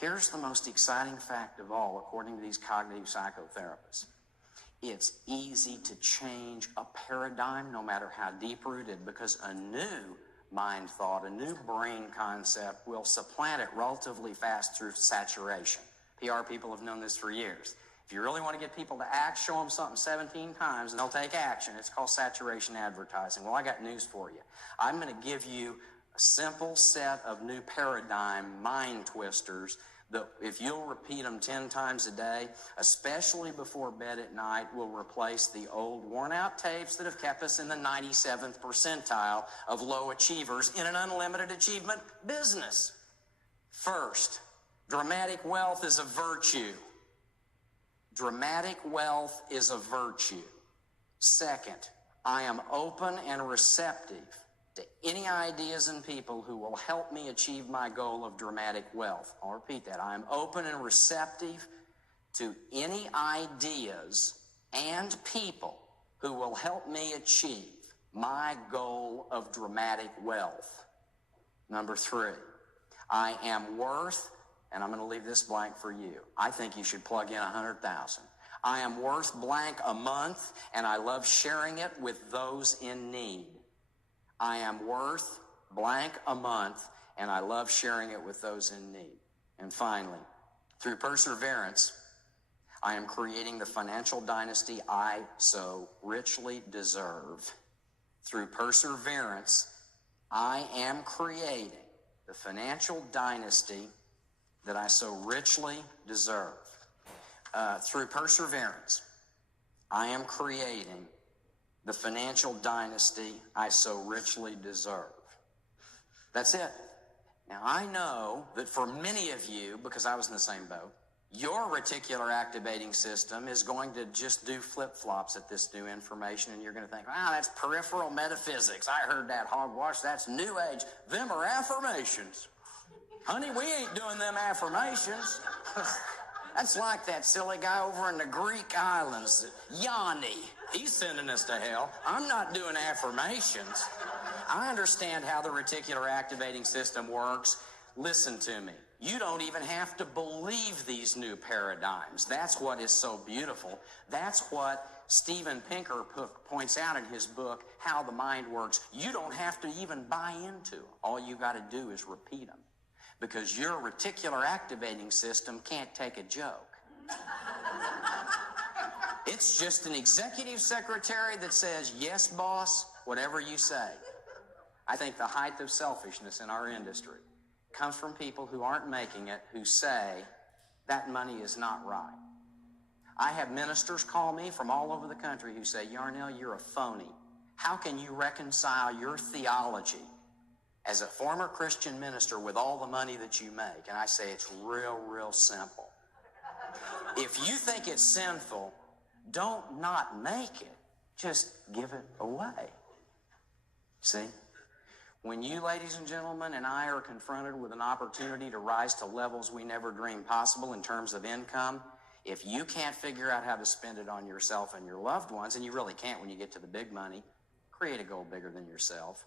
Here's the most exciting fact of all, according to these cognitive psychotherapists. It's easy to change a paradigm, no matter how deep-rooted, because a new mind thought, a new brain concept will supplant it relatively fast through saturation. PR people have known this for years. If you really want to get people to act, show them something 17 times and they'll take action. It's called saturation advertising. Well, I got news for you. I'm going to give you a simple set of new paradigm mind twisters that if you'll repeat them 10 times a day, especially before bed at night, will replace the old worn-out tapes that have kept us in the 97th percentile of low achievers in an unlimited achievement business. First, dramatic wealth is a virtue. Dramatic wealth is a virtue. Second, I am open and receptive to any ideas and people who will help me achieve my goal of dramatic wealth. I'll repeat that. I am open and receptive to any ideas and people who will help me achieve my goal of dramatic wealth. Number 3, I am worth, and I'm going to leave this blank for you. I think you should plug in 100,000. I am worth blank a month, and I love sharing it with those in need. I am worth blank a month, and I love sharing it with those in need. And finally, through perseverance, I am creating the financial dynasty I so richly deserve. Through perseverance, I am creating the financial dynasty that I so richly deserve. Through perseverance, I am creating the financial dynasty I so richly deserve. That's it. Now, I know that for many of you, because I was in the same boat, your reticular activating system is going to just do flip-flops at this new information, and you're going to think, wow, that's peripheral metaphysics. I heard that hogwash. That's New Age. Them are affirmations. Honey, we ain't doing them affirmations. That's like that silly guy over in the Greek islands, Yanni. He's sending us to hell. I'm not doing affirmations. I understand how the reticular activating system works. Listen to me. You don't even have to believe these new paradigms. That's what is so beautiful. That's what Steven Pinker points out in his book, How the Mind Works. You don't have to even buy into them. All you got to do is repeat them, because your reticular activating system can't take a joke. It's just an executive secretary that says, yes, boss, whatever you say. I think the height of selfishness in our industry comes from people who aren't making it, who say that money is not right. I have ministers call me from all over the country who say, Yarnell, you're a phony. How can you reconcile your theology as a former Christian minister with all the money that you make? And I say, it's real simple. If you think it's sinful, don't not make it. Just give it away. See? When you, ladies and gentlemen, and I are confronted with an opportunity to rise to levels we never dreamed possible in terms of income, if you can't figure out how to spend it on yourself and your loved ones, and you really can't when you get to the big money, create a goal bigger than yourself.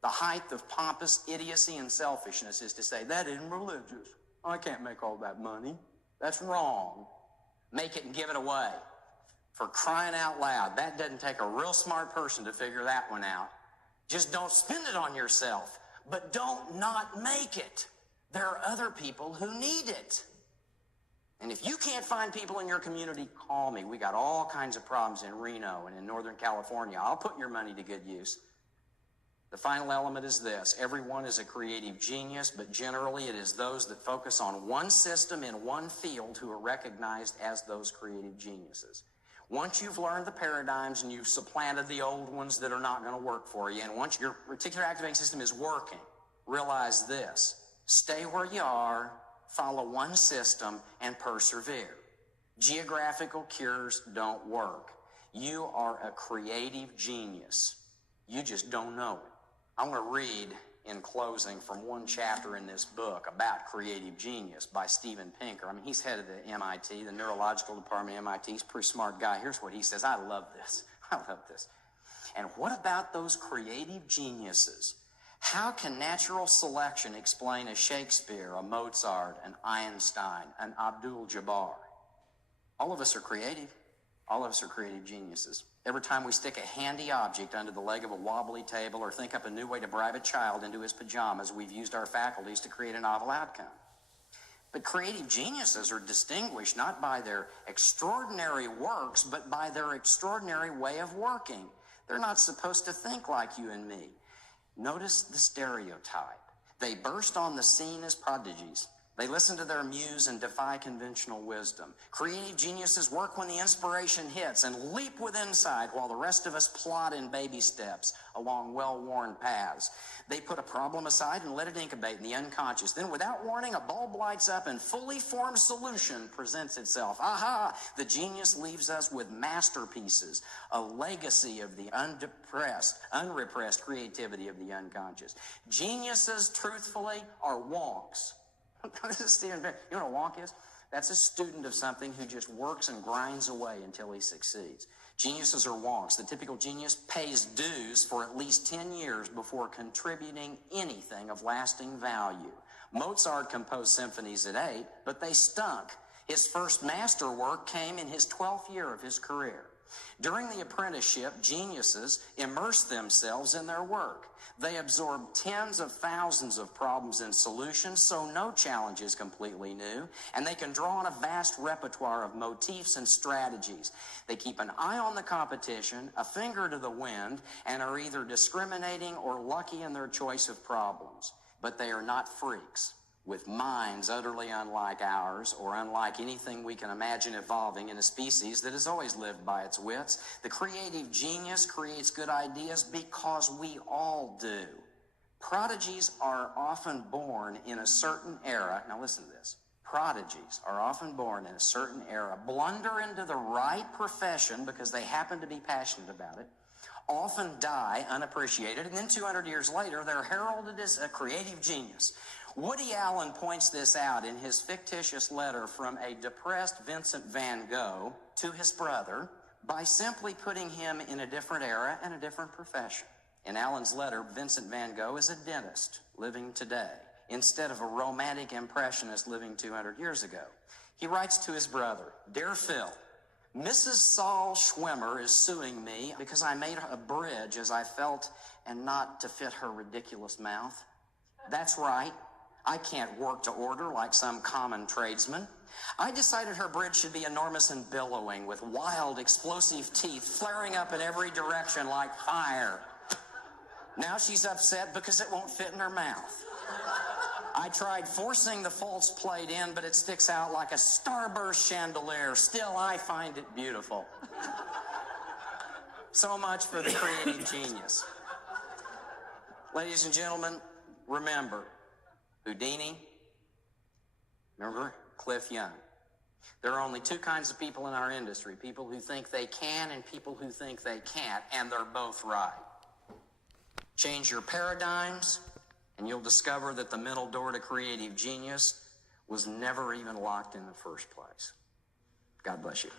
The height of pompous idiocy and selfishness is to say, that isn't religious. I can't make all that money. That's wrong. Make it and give it away. For crying out loud, that doesn't take a real smart person to figure that one out. Just don't spend it on yourself, but don't not make it. There are other people who need it. And if you can't find people in your community, call me. We got all kinds of problems in Reno and in Northern California. I'll put your money to good use. The final element is this. Everyone is a creative genius, but generally it is those that focus on one system in one field who are recognized as those creative geniuses. Once you've learned the paradigms and you've supplanted the old ones that are not going to work for you, and once your reticular activating system is working, realize this. Stay where you are, follow one system, and persevere. Geographical cures don't work. You are a creative genius. You just don't know it. I want to read in closing from one chapter in this book about creative genius by Steven Pinker. I mean, he's head of the MIT, the neurological department at MIT. He's a pretty smart guy. Here's what he says. I love this. I love this. And what about those creative geniuses How can natural selection explain a Shakespeare, a Mozart, an Einstein, an Abdul-Jabbar? All of us are creative. All of us are creative geniuses. Every time we stick a handy object under the leg of a wobbly table or think up a new way to bribe a child into his pajamas, we've used our faculties to create a novel outcome. But creative geniuses are distinguished not by their extraordinary works, but by their extraordinary way of working. They're not supposed to think like you and me. Notice the stereotype. They burst on the scene as prodigies. They listen to their muse and defy conventional wisdom. Creative geniuses work when the inspiration hits and leap with insight while the rest of us plod in baby steps along well-worn paths. They put a problem aside and let it incubate in the unconscious. Then, without warning, a bulb lights up and fully formed solution presents itself. Aha! The genius leaves us with masterpieces, a legacy of the unrepressed creativity of the unconscious. Geniuses, truthfully, are wonks. This is Stephen Barry. You know what a wonk is? That's a student of something who just works and grinds away until he succeeds. Geniuses are wonks. The typical genius pays dues for at least 10 years before contributing anything of lasting value. Mozart composed symphonies at 8, but they stunk. His first masterwork came in his 12th year of his career. During the apprenticeship, geniuses immerse themselves in their work. They absorb tens of thousands of problems and solutions, so no challenge is completely new, and they can draw on a vast repertoire of motifs and strategies. They keep an eye on the competition, a finger to the wind, and are either discriminating or lucky in their choice of problems. But they are not freaks, with minds utterly unlike ours or unlike anything we can imagine evolving in a species that has always lived by its wits. The creative genius creates good ideas because we all do. Prodigies are often born in a certain era. Now listen to this. Prodigies are often born in a certain era, blunder into the right profession because they happen to be passionate about it, often die unappreciated, and then 200 years later, they're heralded as a creative genius. Woody Allen points this out in his fictitious letter from a depressed Vincent van Gogh to his brother by simply putting him in a different era and a different profession. In Allen's letter, Vincent van Gogh is a dentist living today instead of a romantic impressionist living 200 years ago. He writes to his brother, "Dear Phil, Mrs. Saul Schwimmer is suing me because I made a bridge as I felt and not to fit her ridiculous mouth. That's right. I can't work to order like some common tradesman. I decided her bridge should be enormous and billowing with wild, explosive teeth flaring up in every direction like fire. Now she's upset because it won't fit in her mouth. I tried forcing the false plate in, but it sticks out like a starburst chandelier. Still, I find it beautiful." So much for the creative genius. Ladies and gentlemen, remember, Houdini, remember Cliff Young. There are only two kinds of people in our industry, people who think they can and people who think they can't, and they're both right. Change your paradigms, and you'll discover that the mental door to creative genius was never even locked in the first place. God bless you.